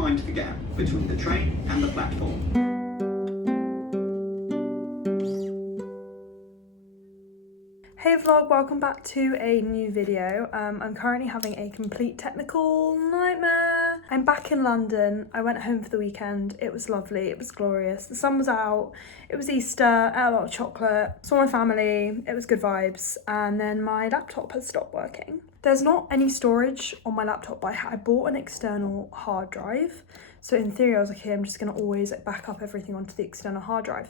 mind the gap between the train and the platform. Hey vlog, welcome back to a new video. I'm currently having a complete technical nightmare. I'm back in London. I went home for the weekend. It was lovely, it was glorious. The sun was out, it was Easter, ate a lot of chocolate, saw my family, it was good vibes. And then my laptop has stopped working. There's not any storage on my laptop, but I bought an external hard drive. So in theory I was like, okay, I'm just gonna always back up everything onto the external hard drive.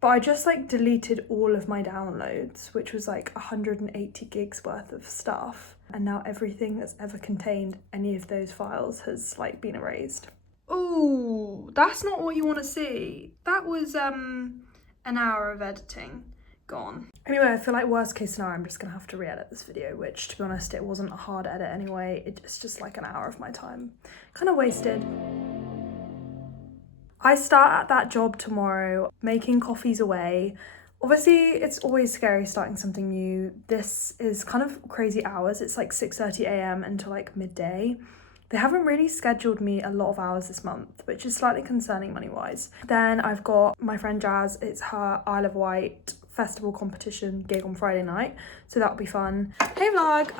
But I just deleted all of my downloads, which was 180 gigs worth of stuff. And now everything that's ever contained any of those files has been erased. Ooh, that's not what you want to see. That was an hour of editing gone. Anyway, I feel like worst case scenario, I'm just gonna have to re-edit this video, which to be honest, it wasn't a hard edit anyway. It's just an hour of my time. Kind of wasted. I start at that job tomorrow, making coffees away. Obviously, it's always scary starting something new. This is kind of crazy hours. It's 6:30 a.m. until midday. They haven't really scheduled me a lot of hours this month, which is slightly concerning money-wise. Then I've got my friend Jazz. It's her Isle of Wight festival competition gig on Friday night, so that'll be fun. Hey vlog,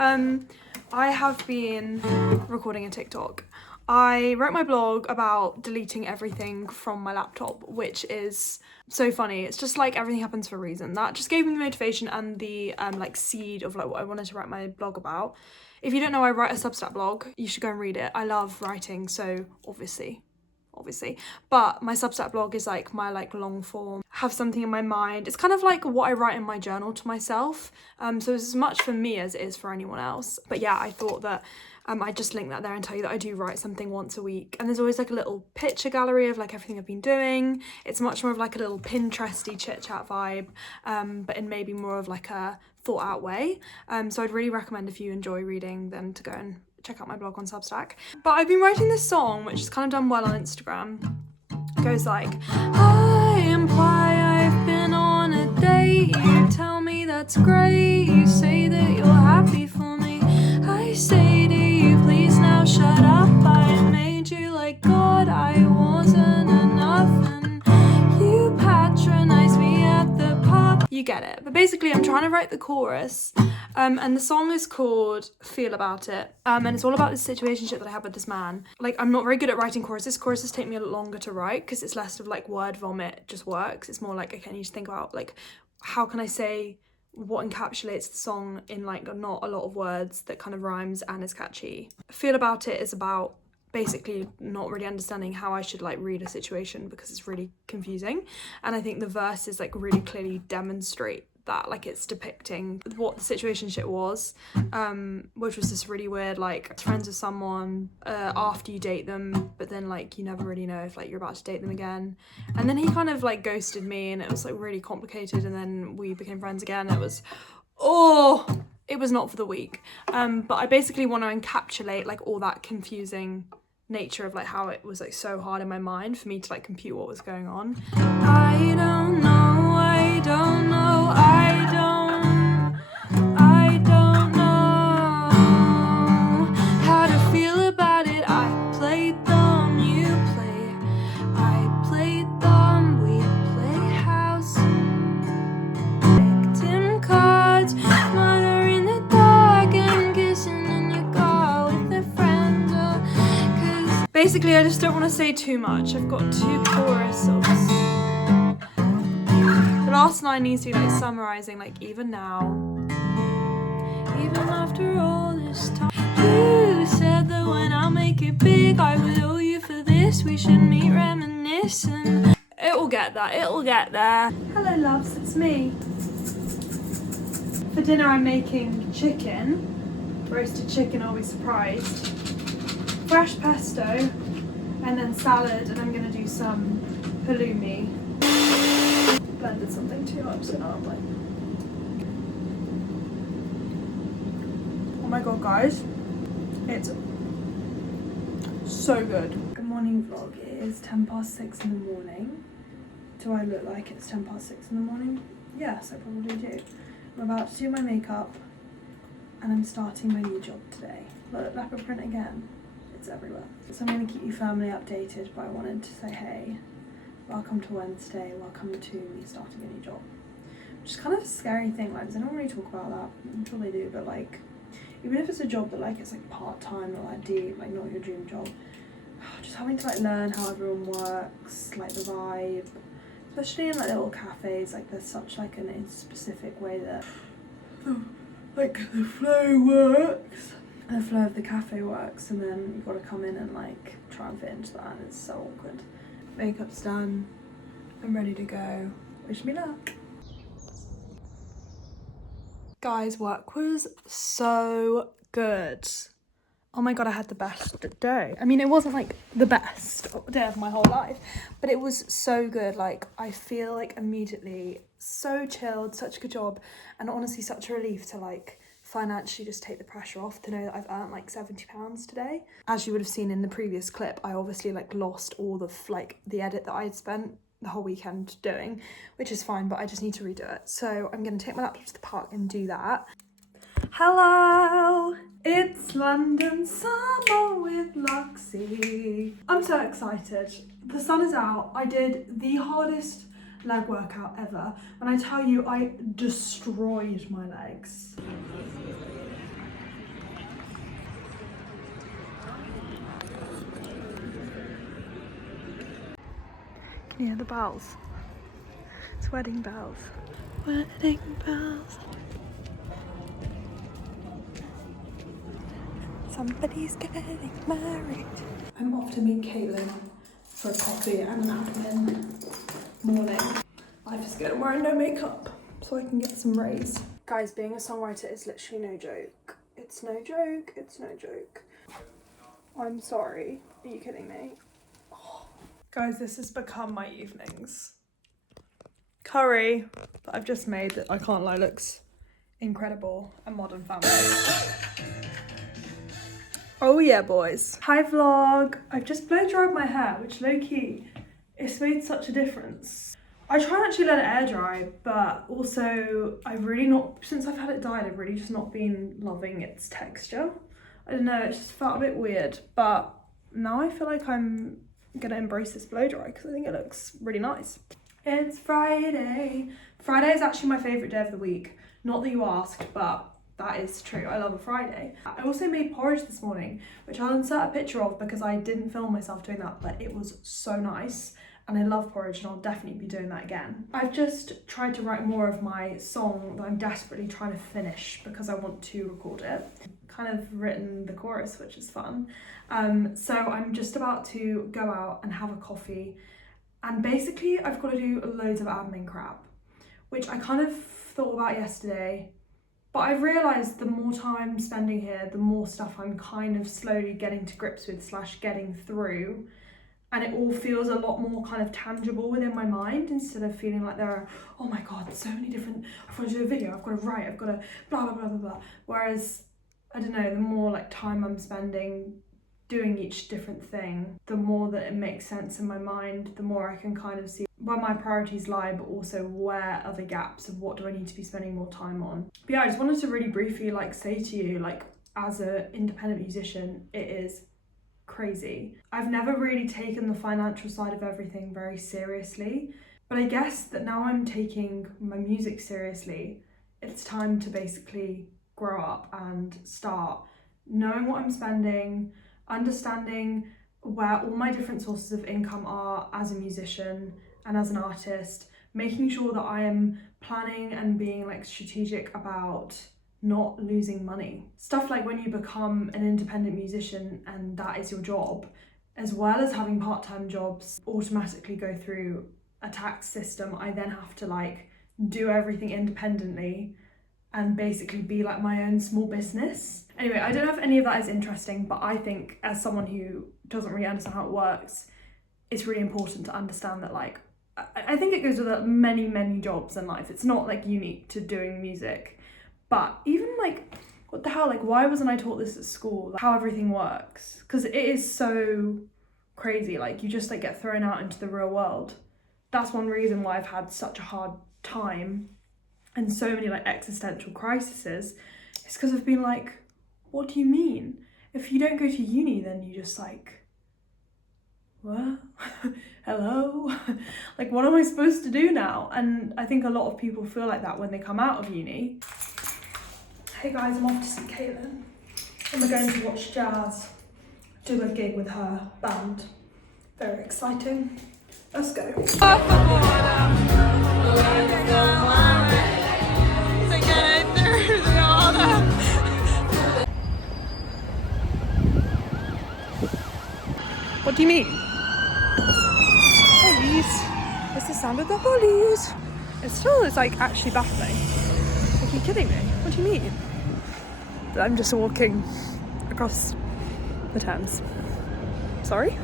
I have been recording a TikTok. I wrote my blog about deleting everything from my laptop, which is so funny. It's just everything happens for a reason. That just gave me the motivation and the seed of what I wanted to write my blog about. If you don't know, I write a Substack blog. You should go and read it. I love writing, so obviously. But my Substack blog is my long form, have something in my mind. It's kind of what I write in my journal to myself. So it's as much for me as it is for anyone else. But yeah, I thought that I'd just link that there and tell you that I do write something once a week. And there's always a little picture gallery of everything I've been doing. It's much more of a little Pinteresty chit chat vibe, but in maybe more of a thought out way. So I'd really recommend, if you enjoy reading, then to go and check out my blog on Substack. But I've been writing this song, which has kind of done well on Instagram. It goes I imply I've been on a date. You tell me that's great. You say that you're happy for me. I say to you, please now shut up. I made you like God, I wasn't enough, and you patronize me at the pub. You get it. But basically I'm trying to write the chorus, and the song is called Feel About It, and it's all about this situationship that I have with this man. I'm not very good at writing choruses. Choruses take me a lot longer to write because it's less of word vomit, it just works. It's more okay, I need to think about how can I say what encapsulates the song in not a lot of words that kind of rhymes and is catchy. Feel About It is about basically not really understanding how I should read a situation because it's really confusing, and I think the verses really clearly demonstrate that it's depicting what the situationship was, which was this really weird friends with someone after you date them, but then you never really know if you're about to date them again, and then he kind of ghosted me, and it was really complicated, and then we became friends again. It was not for the weak, but I basically want to encapsulate all that confusing nature of how it was so hard in my mind for me to compute what was going on. I don't know how to feel about it. I played dumb, you play. I played dumb, we play house. Victim cards, murder in the dark, and kissing in your car with a friend. Cause basically I just don't want to say too much. I've got 2 choruses. The last line needs to be summarizing even now, even after all this time. You said that when I make it big I would owe you for this. We should meet, reminiscing. It will get there, it will get there. Hello loves, it's me. For dinner I'm making chicken, roasted chicken, I'll be surprised, fresh pesto, and then salad, and I'm gonna do some halloumi. Blended something too much, so now I'm oh my god guys, it's so good. Good morning vlog. It is 6:10 in the morning. Do I look like it's 6:10 in the morning? Yes, I probably do. I'm about to do my makeup and I'm starting my new job today. Look, leopard print again. kids everywhere. So I'm going to keep you firmly updated, but I wanted to say, hey, welcome to Wednesday, welcome to me starting a new job. Which is kind of a scary thing, like, does anyone really talk about that? I'm sure they do, but like, even if it's a job that like, it's like part-time or like deep, like not your dream job, just having to like learn how everyone works, like the vibe, especially in like little cafes, like there's such like an specific way that like the flow works, and the flow of the cafe works, and then you've got to come in and like try and fit into that, and it's so awkward. Makeup's done, I'm ready to go. Wish me luck. Guys, work was so good. Oh my god, I had the best day. I mean, it wasn't like the best day of my whole life, but it was so good. Like, I feel like immediately so chilled, such a good job, and honestly such a relief to like financially just take the pressure off, to know that I've earned like £70 today. As you would have seen in the previous clip, I obviously like lost all the like the edit that I'd spent the whole weekend doing, which is fine, but I just need to redo it. So I'm gonna take my laptop to the park and do that. Hello, it's London summer with Luxie. I'm so excited. The sun is out. I did the hardest leg workout ever. When I tell you, I destroyed my legs. Can you hear the bells? It's wedding bells. Wedding bells. Somebody's getting married. I'm off to meet Caitlin for a coffee and an admin morning. Life is good. I'm wearing no makeup so I can get some rays. Guys, being a songwriter is literally no joke. It's no joke. It's no joke. I'm sorry. Are you kidding me? Oh. Guys, this has become my evenings. Curry that I've just made that I can't lie looks incredible. A Modern Family. Oh yeah, boys. Hi vlog. I've just blow dried my hair, which low key, it's made such a difference. I try and actually let it air dry, but also I've really not, since I've had it dyed, I've really just not been loving its texture. I don't know, it's just felt a bit weird, but now I feel like I'm gonna embrace this blow dry because I think it looks really nice. It's Friday. Friday is actually my favourite day of the week. Not that you asked, but that is true. I love a Friday. I also made porridge this morning, which I'll insert a picture of because I didn't film myself doing that, but it was so nice. And I love porridge and I'll definitely be doing that again. I've just tried to write more of my song that I'm desperately trying to finish because I want to record it. Kind of written the chorus, which is fun. So I'm just about to go out and have a coffee. And basically I've got to do loads of admin crap, which I kind of thought about yesterday. But I've realised the more time I'm spending here, the more stuff I'm kind of slowly getting to grips with / getting through. And it all feels a lot more kind of tangible within my mind instead of feeling like there are, oh my God, so many different, I've got to do a video, I've got to write, I've got to blah, blah, blah, blah, blah. Whereas, I don't know, the more like time I'm spending doing each different thing, the more that it makes sense in my mind, the more I can kind of see where my priorities lie, but also where are the gaps of what do I need to be spending more time on. But yeah, I just wanted to really briefly like say to you, like as an independent musician, it is crazy. I've never really taken the financial side of everything very seriously, but I guess that now I'm taking my music seriously, it's time to basically grow up and start knowing what I'm spending, understanding where all my different sources of income are as a musician and as an artist, making sure that I am planning and being like strategic about not losing money. Stuff like when you become an independent musician and that is your job, as well as having part-time jobs automatically go through a tax system, I then have to like do everything independently and basically be like my own small business. Anyway, I don't know if any of that is interesting, but I think as someone who doesn't really understand how it works, it's really important to understand that like, I think it goes with many, many jobs in life. It's not like unique to doing music, but even like, what the hell, like why wasn't I taught this at school? Like, how everything works, because it is so crazy. Like you just like get thrown out into the real world. That's one reason why I've had such a hard time and so many like existential crises. It's because I've been like, what do you mean? if you don't go to uni, then you just like, what? Hello? Like, what am I supposed to do now? And I think a lot of people feel like that when they come out of uni. Hey guys, I'm off to see Caitlin. And we're going to watch Jazz do a gig with her band. Very exciting. Let's go. What do you mean? Police. It's the sound of the police. It's like actually baffling. Are you kidding me? What do you mean? I'm just walking across the Thames. Sorry?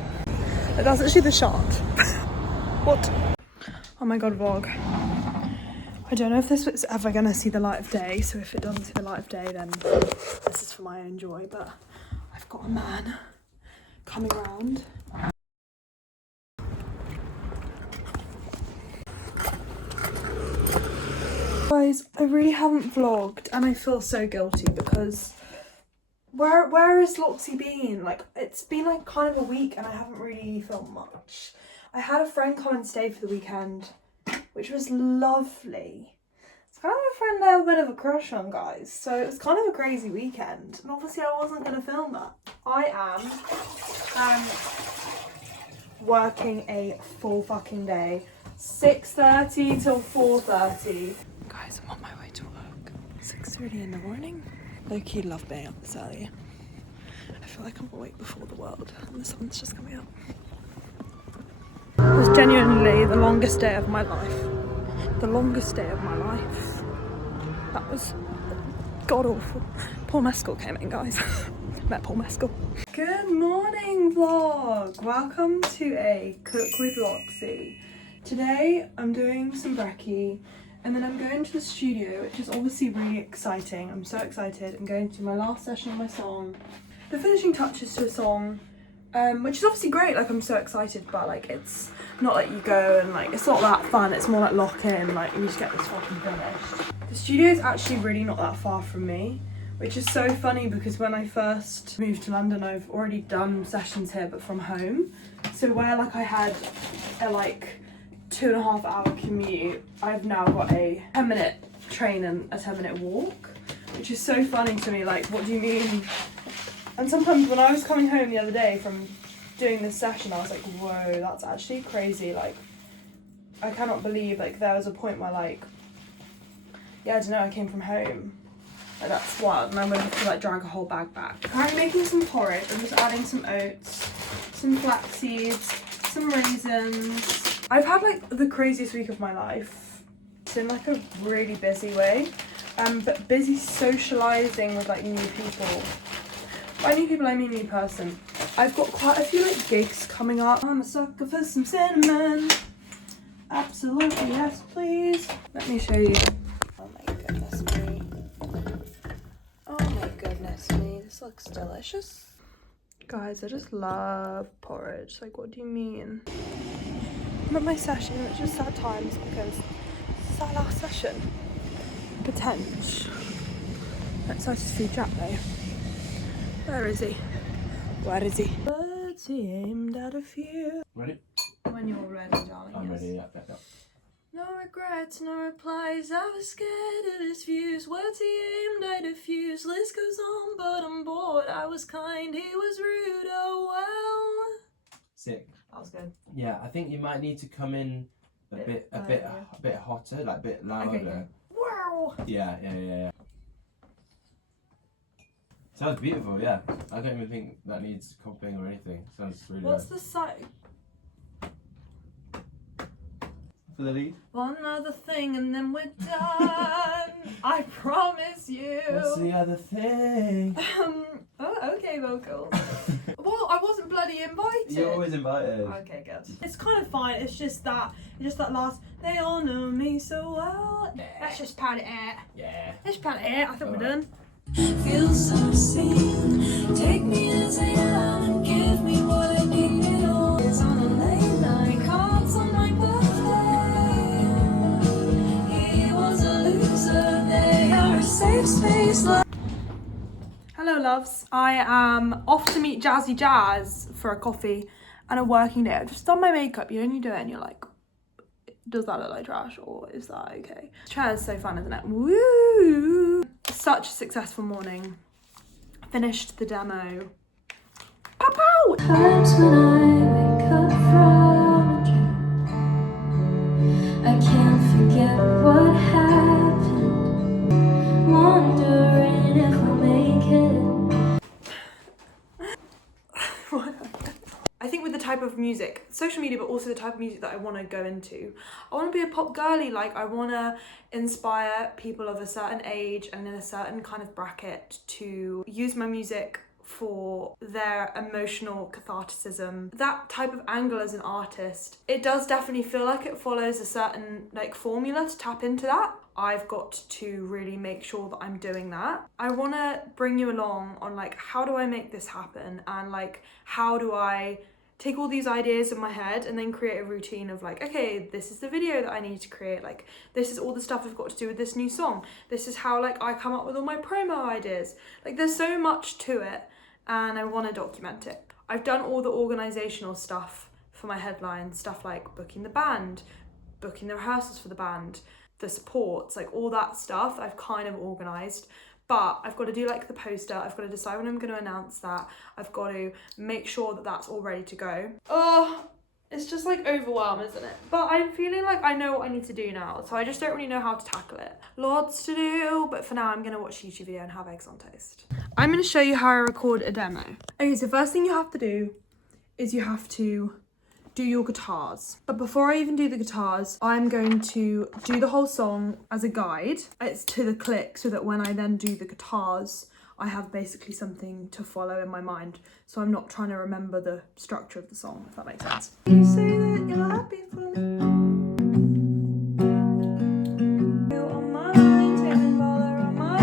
That's actually the shot. What? Oh my god, vlog. I don't know if this is ever gonna see the light of day, so if it doesn't see the light of day, then this is for my own joy, but I've got a man coming round. Guys, I really haven't vlogged and I feel so guilty because where has Loxy been? Like, it's been like kind of a week and I haven't really filmed much. I had a friend come and stay for the weekend, which was lovely. It's kind of a friend I have a bit of a crush on, guys, so it was kind of a crazy weekend and obviously I wasn't going to film that. I am working a full fucking day, 6:30 till 4:30. Guys, I'm on my way to work. 6:30 in the morning. Low-key love being up this early. I feel like I'm awake before the world and the sun's just coming out. It was genuinely the longest day of my life. The longest day of my life. That was god awful. Paul Mescal came in, guys. Met Paul Mescal. Good morning, vlog. Welcome to a Cook with Loxy. Today I'm doing some brekkie and then I'm going to the studio, which is obviously really exciting. I'm so excited. I'm going to do my last session of my song. The finishing touches to a song, which is obviously great. Like, I'm so excited, but like, it's not like you go and like, it's not that fun. It's more like lock in, like you just get this fucking finished. The studio is actually really not that far from me, which is so funny because when I first moved to London, I've already done sessions here, but from home. So where like I had a like 2.5 hour commute, I've now got a 10-minute train and a 10-minute walk, which is so funny to me. Like, what do you mean? And sometimes when I was coming home the other day from doing this session, I was like, whoa, that's actually crazy. Like, I cannot believe, like, there was a point where, like, yeah, I don't know, I came from home. Like, that's wild, and I'm gonna have to, like, drag a whole bag back. Currently making some porridge. I'm just adding some oats, some flax seeds, some raisins. I've had like the craziest week of my life. It's in like a really busy way, but busy socializing with like new people. By new people I mean new person. I've got quite a few like gigs coming up. I'm a sucker for some cinnamon. Absolutely, yes please. Let me show you. Oh my goodness me. Oh my goodness me, this looks delicious. Guys, I just love porridge. Like, what do you mean? I'm at my session, which is sad times because this is our last session. Potential. Let's start to see Jack though. Where is he? Where is he? Birds aimed at a few. Ready? When you're ready, darling. I'm yes. ready, yeah. No regrets, no replies. I was scared of his views. Words he aimed, I diffuse. List goes on, but I'm bored. I was kind, he was rude. Oh well. Sick. That was good. Yeah, I think you might need to come in a bit hotter, like a bit louder. Okay. Wow. Yeah. Sounds beautiful, yeah. I don't even think that needs copying or anything. Sounds really What's nice. the site? For the lead? One other thing and then we're done. I promise you. What's the other thing? Oh, okay, vocals. Well, I wasn't bloody invited. You're always invited. Okay, good. It's kind of fine. It's just that last. They all know me so well. Yeah. Let's just pound it out. Yeah. Let's pound it out. I think we're done. Feel so seen. Take me as I am and give me what I need. It all is on a late night. Cards on my birthday. He was a loser. They are a safe space. Hello, loves. I am off to meet Jazzy Jazz for a coffee and a working day. I've just done my makeup. You know, you do it and you're like, does that look like trash or is that okay? Chair is so fun, isn't it? Woo! Such a successful morning. Finished the demo. Pow pow! Times when I wake up from a dream, I can't forget what happened, wondering if I'll make it. I think with the type of music, social media, but also the type of music that I want to go into, I want to be a pop girly. Like, I want to inspire people of a certain age and in a certain kind of bracket to use my music for their emotional catharticism. That type of angle as an artist, it does definitely feel like it follows a certain like formula to tap into that. I've got to really make sure that I'm doing that. I want to bring you along on like, how do I make this happen? And like, how do I take all these ideas in my head and then create a routine of like, okay, this is the video that I need to create. Like, this is all the stuff I've got to do with this new song. This is how like I come up with all my promo ideas. Like, there's so much to it and I want to document it. I've done all the organizational stuff for my headlines, stuff like booking the band, booking the rehearsals for the band, the supports, like all that stuff I've kind of organized. But I've got to do like the poster, I've got to decide when I'm going to announce that, I've got to make sure that that's all ready to go. Oh, it's just like overwhelmed, isn't it? But I'm feeling like I know what I need to do now, so I just don't really know how to tackle it. Lots to do, but for now I'm going to watch a YouTube video and have eggs on toast. I'm going to show you how I record a demo. Okay, so first thing you have to do is you have to do your guitars. But before I even do the guitars, I'm going to do the whole song as a guide. It's to the click so that when I then do the guitars, I have basically something to follow in my mind. So I'm not trying to remember the structure of the song, if that makes sense. You say that you're happy for me. You're on my mind, taking bother on my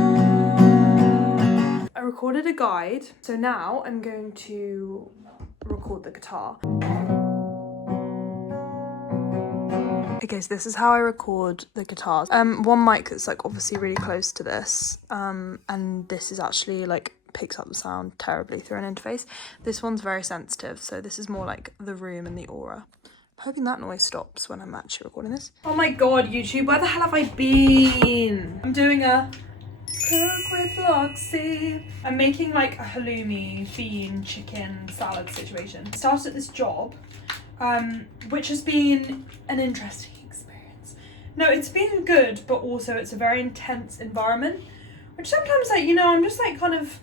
phone. I recorded a guide, so now I'm going to record the guitar. Okay, so this is how I record the guitars. One mic that's like obviously really close to this, and this is actually like picks up the sound terribly through an interface. This one's very sensitive, so this is more like the room and the aura. I'm hoping that noise stops when I'm actually recording this. Oh my god, YouTube, where the hell have I been? I'm doing a cook with Loxy. I'm making like a halloumi, bean, chicken, salad situation. I started at this job, which has been an interesting experience. No, it's been good, but also it's a very intense environment, which sometimes like, you know, I'm just like kind of,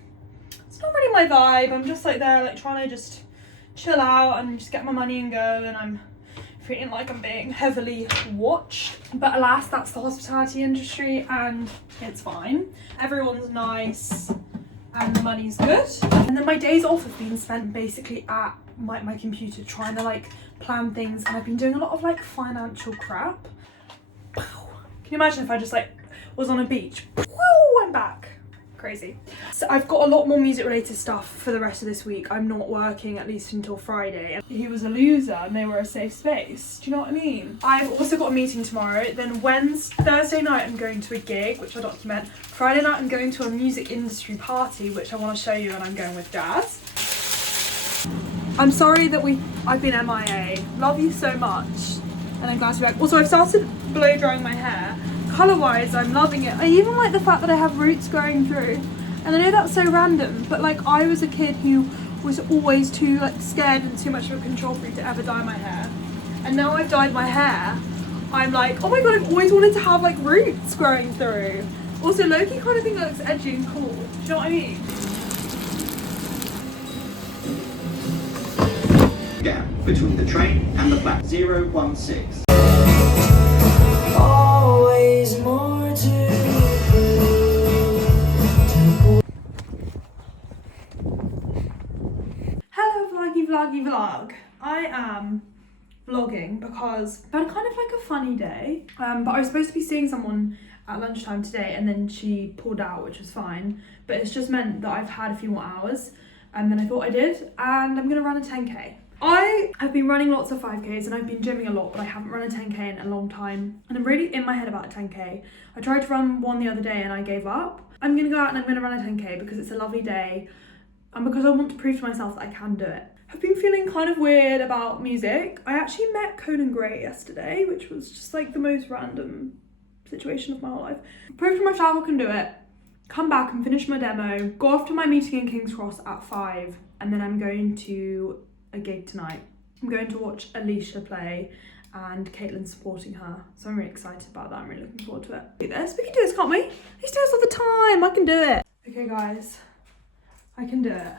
it's not really my vibe. I'm just like there like trying to just chill out and just get my money and go, and I'm feeling like I'm being heavily watched. But alas, that's the hospitality industry and it's fine. Everyone's nice and the money's good. And then my days off have been spent basically at my computer trying to like plan things, and I've been doing a lot of like financial crap. Can you imagine if I just like was on a beach? Woo, I'm back. Crazy. So I've got a lot more music related stuff for the rest of this week. I'm not working at least until Friday. And he was a loser and they were a safe space. Do you know what I mean? I've also got a meeting tomorrow. Then Thursday night I'm going to a gig, which I'll document. Friday night I'm going to a music industry party, which I want to show you, and I'm going with Jazz. I'm sorry that I've been MIA. Love you so much. And I'm glad to be back. Also, I've started blow drying my hair. Colour-wise, I'm loving it. I even like the fact that I have roots growing through. And I know that's so random, but like I was a kid who was always too like scared and too much of a control freak to ever dye my hair. And now I've dyed my hair, I'm like, oh my god, I've always wanted to have like roots growing through. Also, Loki kind of think that looks edgy and cool. Do you know what I mean? Gap between the train and the platform. 016. Always more to Hello vloggy vlog. I am vlogging because I had kind of like a funny day. But I was supposed to be seeing someone at lunchtime today and then she pulled out, which was fine. But it's just meant that I've had a few more hours than I thought I did, and I'm gonna run a 10k. I have been running lots of 5Ks and I've been gymming a lot, but I haven't run a 10k in a long time. And I'm really in my head about a 10k. I tried to run one the other day and I gave up. I'm gonna go out and I'm gonna run a 10k because it's a lovely day and because I want to prove to myself that I can do it. I've been feeling kind of weird about music. I actually met Conan Gray yesterday, which was just like the most random situation of my whole life. Prove to myself I can do it, come back and finish my demo, go off to my meeting in King's Cross at 5, and then I'm going to a gig tonight. I'm going to watch Alicia play and Caitlin's supporting her. So I'm really excited about that. I'm really looking forward to it. Do this. We can do this, can't we? Let's do this all the time. I can do it. Okay, guys. I can do it.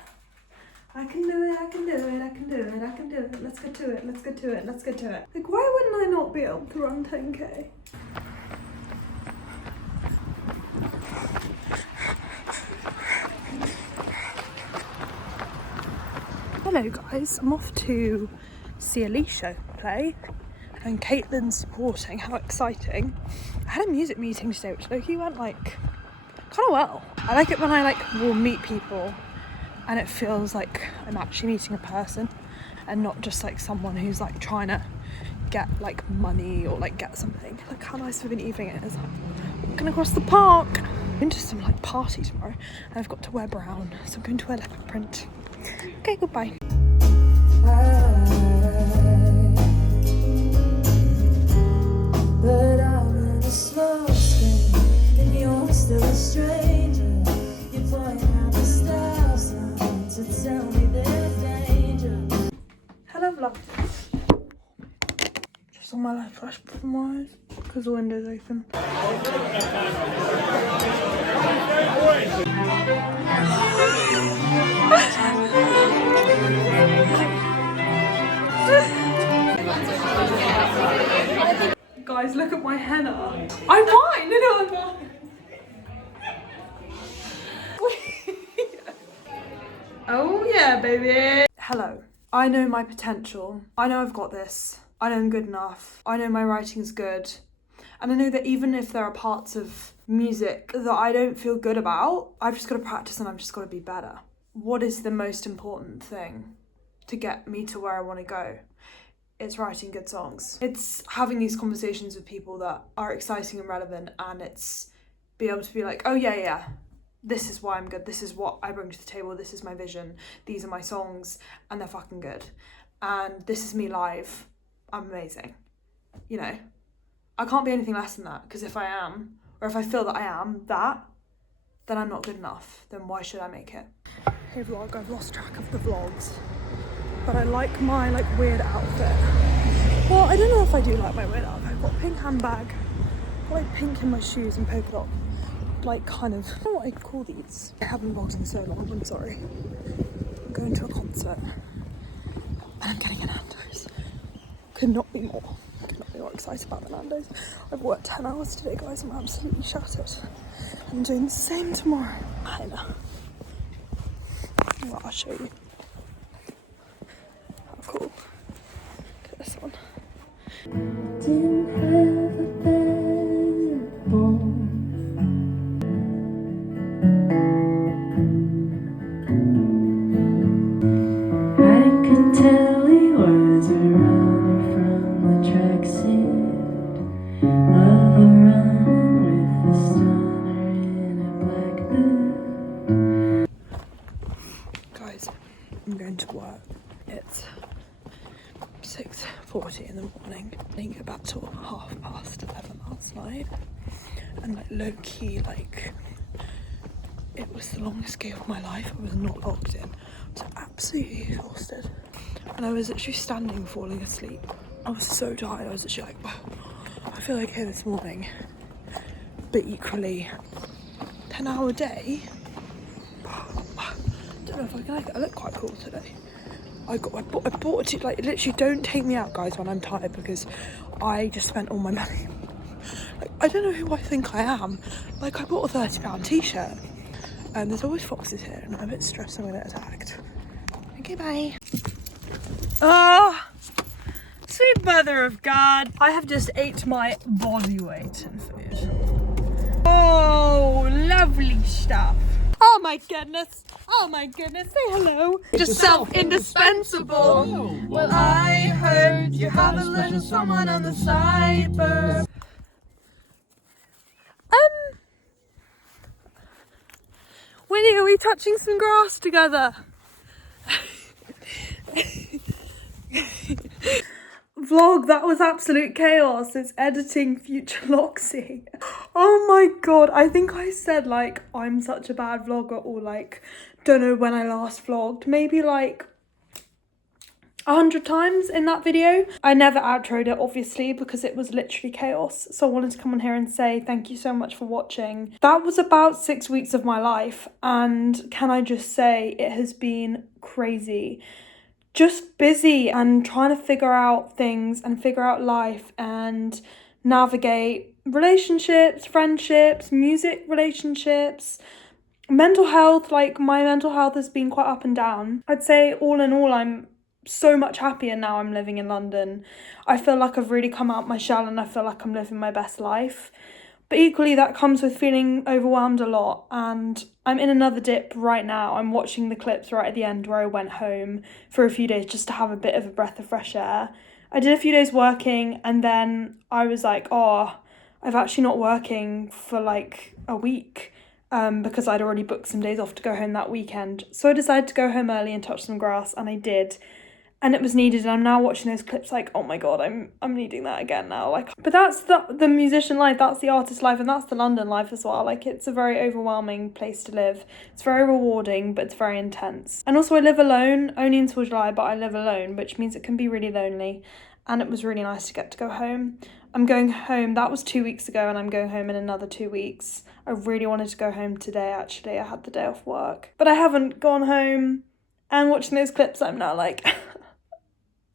I can do it, I can do it, I can do it, I can do it. Let's get to it, let's get to it, let's get to it. Like, why wouldn't I not be able to run 10k? Hello guys, I'm off to see Alicia play and Caitlin's supporting. How exciting. I had a music meeting today which low-key went like kind of well. I like it when I will meet people and it feels like I'm actually meeting a person and not just like someone who's like trying to get like money or like get something. Look how nice of an evening it is. Walking across the park. I'm going to some like party tomorrow and I've got to wear brown, so I'm going to wear leopard print. Okay, goodbye. But I'm in a slow spin, and you're still a stranger. You're pointing out the stop signs to tell me there's danger. Hello vlog. Just on my light flash before my eyes because the window's open. Guys, look at my henna. I'm fine. No, I'm fine. Oh yeah, baby. Hello. I know my potential. I know I've got this. I know I'm good enough. I know my writing's good. And I know that even if there are parts of music that I don't feel good about, I've just got to practice and I've just got to be better. What is the most important thing to get me to where I want to go? It's writing good songs. It's having these conversations with people that are exciting and relevant, and it's be able to be like, oh yeah, this is why I'm good, this is what I bring to the table, this is my vision, these are my songs, and they're fucking good. And this is me live, I'm amazing. You know, I can't be anything less than that, because if I am, or if I feel that I am that, then I'm not good enough, then why should I make it? Hey vlog, I've lost track of the vlogs, but I like my weird outfit. Well, I don't know if I do like my weird outfit. I've got a pink handbag, I've got pink in my shoes and polka dot, kind of, I don't know what I'd call these. I haven't vlogged in so long, I'm sorry. I'm going to a concert and I'm getting a Nando's. Could not be more excited about the Nando's. I've worked 10 hours today, guys, I'm absolutely shattered. I'm doing the same tomorrow. I know. Well, I'll show you. How cool. Look at this one. Didn't have a backbone. I could tell he was a runner from the tracksuit. Love a running with a stunner in a black boot. Guys, I'm going to work. It's 6:40 in the morning. I didn't get back till 11:30 last night. And low-key, it was the longest day of my life. I was not logged in. I was absolutely exhausted. And I was actually standing falling asleep. I was so tired. I was actually like, wow, I feel okay this morning. But equally, 10-hour day. I don't know if I can like it. I look quite cool today. I bought a ticket. Literally, don't take me out, guys, when I'm tired, because I just spent all my money. I don't know who I think I am. I bought a £30 t-shirt, and there's always foxes here, and I'm a bit stressed I'm gonna get attacked. Okay, bye. Ah, sweet mother of God! I have just ate my body weight in food. Oh, lovely stuff. Oh my goodness, say hello. Just self-indispensable. Well, I heard you have a little someone on the side, but Ellie, are we touching some grass together? Vlog, that was absolute chaos. It's editing future Loxy. Oh my god, I think I said like I'm such a bad vlogger, or like don't know when I last vlogged, maybe like 100 times in that video. I never outroed it obviously because it was literally chaos, so I wanted to come on here and say thank you so much for watching. That was about 6 weeks of my life, and can I just say it has been crazy. Just busy and trying to figure out things and figure out life and navigate relationships, friendships, music relationships, mental health. Like my mental health has been quite up and down. I'd say all in all I'm so much happier now I'm living in London. I feel like I've really come out my shell and I feel like I'm living my best life. But equally that comes with feeling overwhelmed a lot, and I'm in another dip right now. I'm watching the clips right at the end where I went home for a few days just to have a bit of a breath of fresh air. I did a few days working and then I was like, oh, I've actually not working for like a week because I'd already booked some days off to go home that weekend. So I decided to go home early and touch some grass, and I did. And it was needed, and I'm now watching those clips like, oh my god, I'm needing that again now. Like, but that's the musician life, that's the artist life, and that's the London life as well. Like, it's a very overwhelming place to live. It's very rewarding, but it's very intense. And also I live alone, only until July, but I live alone, which means it can be really lonely. And it was really nice to get to go home. I'm going home, that was 2 weeks ago, and I'm going home in another 2 weeks. I really wanted to go home today, actually. I had the day off work. But I haven't gone home, and watching those clips, I'm now like...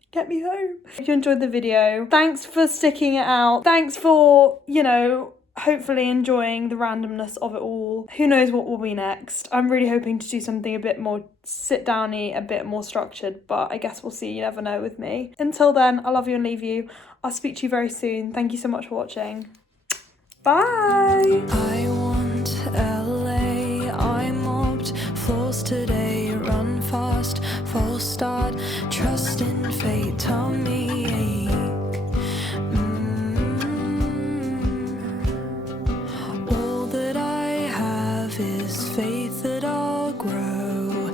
get me home. If you enjoyed the video, thanks for sticking it out. Thanks for, you know, hopefully enjoying the randomness of it all. Who knows what will be next. I'm really hoping to do something a bit more sit-downy, a bit more structured, but I guess we'll see. You never know with me. Until then, I love you and leave you. I'll speak to you very soon. Thank you so much for watching. Bye. I want LA, I mopped floors today, run fast, false start, trust in fate, tummy ache. All that I have is faith